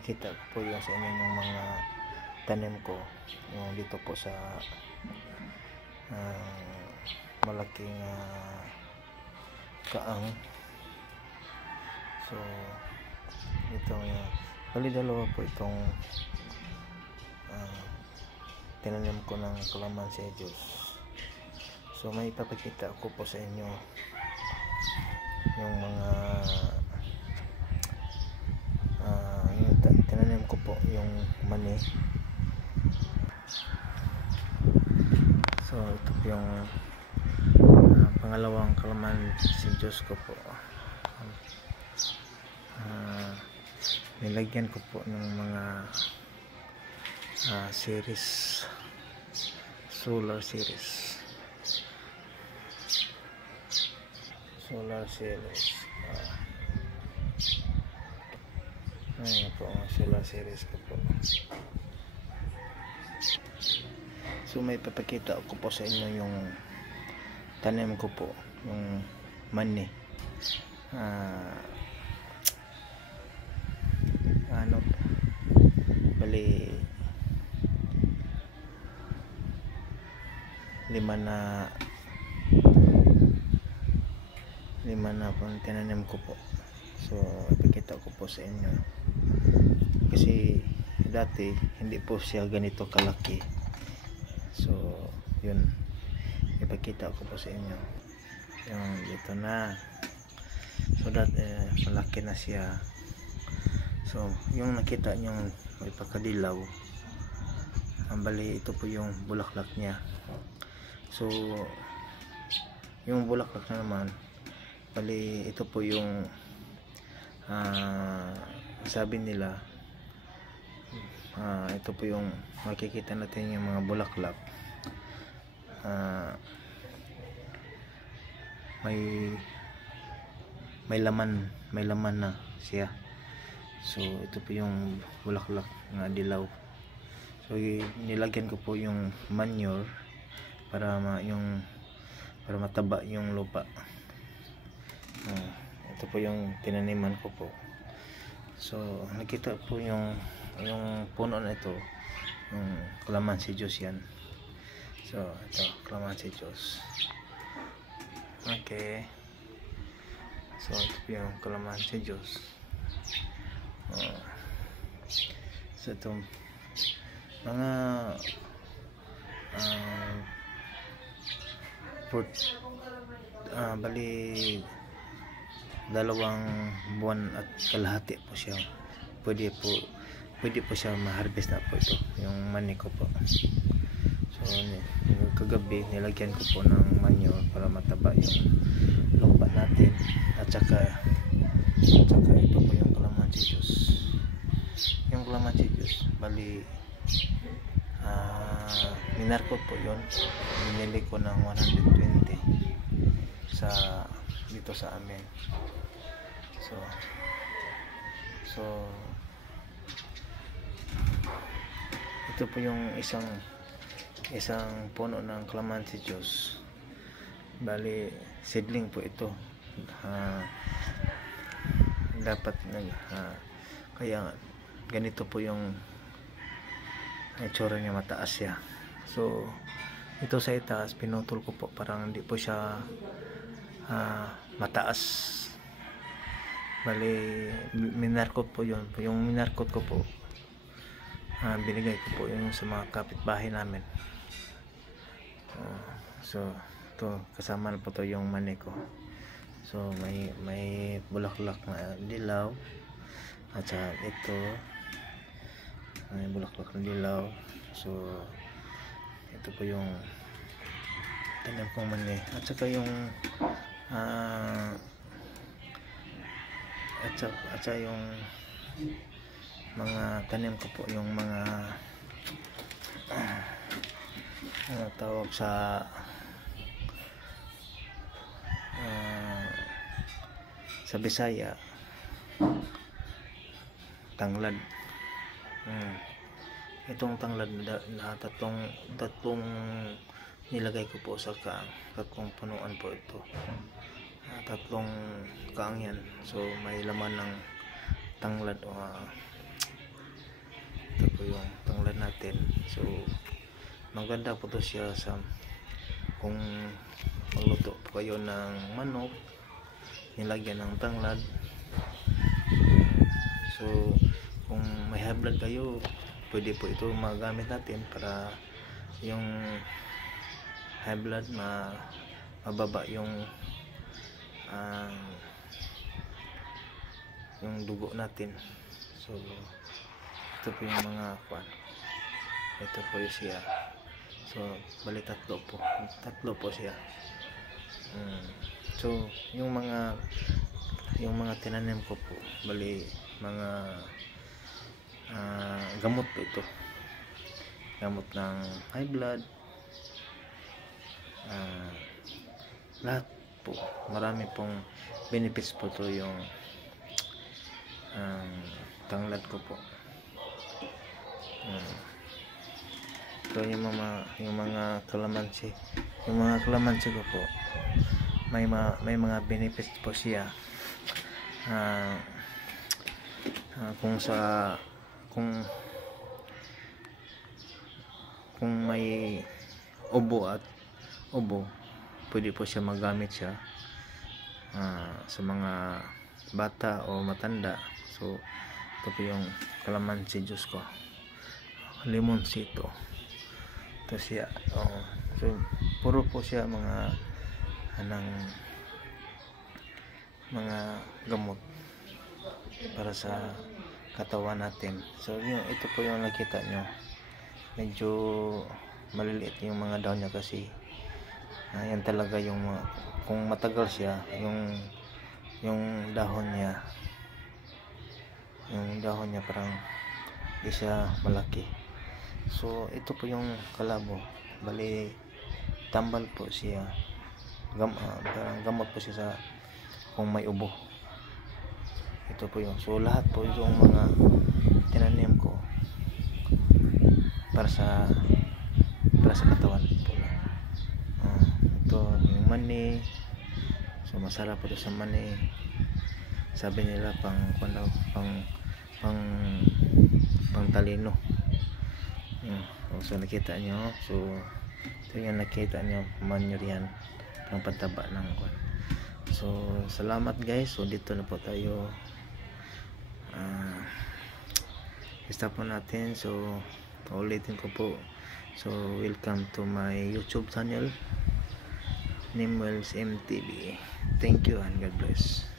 ipakita ko po yung sa inyo yung mga tanim ko yung dito po sa malaking kaang. So ito bali dalawa po itong tinanim ko ng calamansi juice. So may ipapakita ko po sa inyo yung mga yung tinanim ko po yung mani. So ito po yung pangalawang calamansi juice ko po. Nilagyan ko po ng mga series, solar series. Ayan po ang solar series ko po. So may papakita ko po sa inyo yung tanim ko po, yung mani. Bali lima na po tinanim ko po. So ipakita ko po sa inyo kasi dati hindi po siya ganito kalaki. So yun, ipakita ko po sa inyo yung dito na. So dati malaki na siya. So yung nakita nyo may pagkadilaw, ang bali ito po yung bulaklak niya. So yung bulaklak na naman bali ito po yung sabi nila ito po yung makikita natin yung mga bulaklak, may laman na siya. So ito po yung bulaklak na dilaw. So nilagyan ko po yung manure para mataba yung lupa. Ito po yung tinaniman ko po. So nakita po yung puno na ito, yung calamansi juice yan. So ito calamansi juice. Okay, so ito po yung calamansi juice. So itong mga bali 2 buwan at kalahati po siya. Pwede po siya ma-harvest na po ito, yung mani ko po. So kagabi nilagyan ko po ng manure para mataba yung lupa natin, at saka ito po yung calamansi juice. Yung calamansi juice bali minarkot po yun. Binili ko ng 120 dito sa amin. So ito po yung isang puno ng calamansi juice. Bali seedling po ito. Dapat kaya ganito po yung itsura niya, mataas siya. So ito sa itaas pinutol ko po parang hindi po siya mataas. Bali minarkot po yun. Yung minarkot ko po binigay ko po yung sa mga kapitbahay namin. So ito kasama na po to yung mani ko. So may bulaklak na dilaw, at saka ito may bulaklak na dilaw. So ito po yung tanim kong mani, at saka yung at saka yung mga tanim ko po, yung mga tawag sa Bisaya, tanglad. Itong tanglad na tatlong nilagay ko po sa tatlong punuan po ito. Tatlong kaang yan. So may laman ng tanglad o ito po yung tanglad natin. So maganda po to siya sa kung magluto po kayo ng manok, nilagyan ng tanglad. So kung may high blood kayo, pwede po ito magamit natin para yung high blood mababa yung dugo natin. So ito po yung mga ito po yung siya. So bali tatlo po siya. So yung mga tinanim ko po, bali mga gamot po ito, gamot ng high blood, lahat po, marami pong benefits po to yung tanglad ko po. So yung mga kalamansi ko po, may mga benefits po siya. Kung may ubo, pwede po siya magamit siya sa mga bata o matanda. So ito po yung kalamansi juice ko, limonsito. Ito siya. So puro po siya mga gamot para sa katawan natin. So ito po yung nakita nyo, medyo maliliit yung mga daon niya kasi yan talaga yung kung matagal siya, yung dahon niya parang di siya malaki. So ito po yung kalabo, bali tambal po siya, parang gamot po siya sa kung may ubo. Ito po yung, so lahat po yung mga tinanim ko para sa katawan po. Ito yung mani. So masarap po ito sa mani. Sabi nila pang talino. So nakita nyo, so ito yung nakita nyo, manure yan, pang pataba ng kwan. So salamat guys. So dito na po tayo stop po natin. So ulitin ko po, so welcome to my YouTube channel, Nimwells MTV. Thank you and God bless.